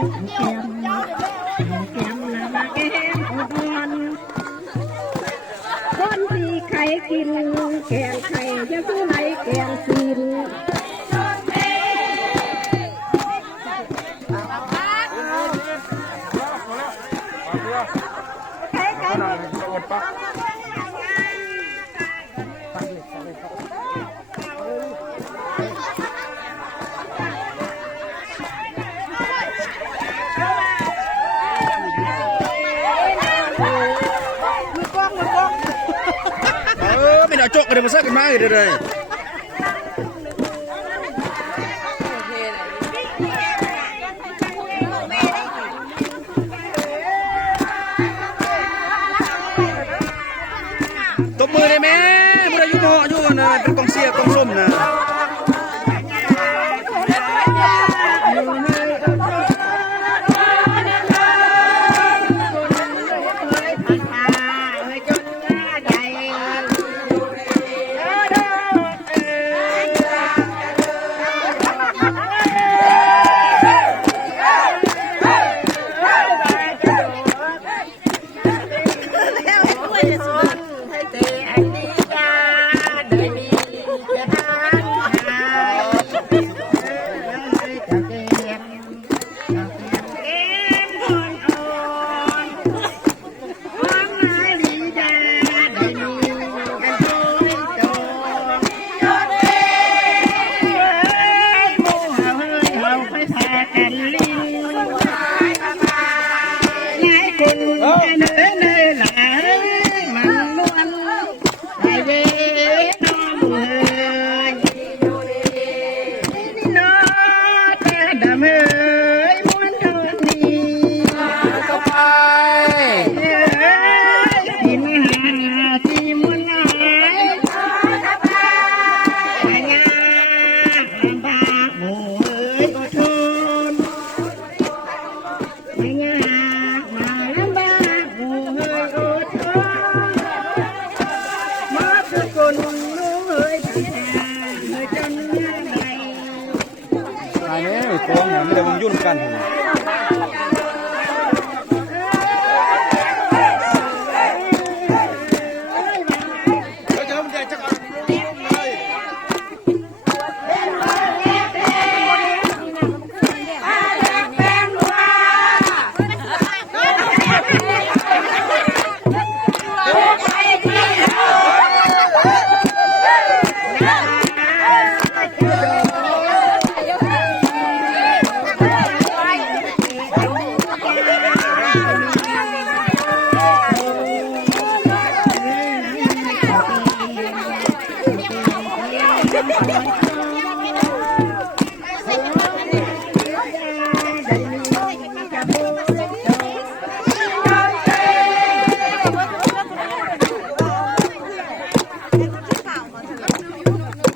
แก้มแก้มละมาแก้มอ่อนคนที่ใครกินแกงไข่จะสู้ไหนแกงซีนไม่น่าจกกันมาซักกันมาเลยตบมือได้ไหมบุรุษยุบห่ออยู่นะเป็นกองเสียกองส้มนะโค้งไม่ได้มันยุ่นกันThank you.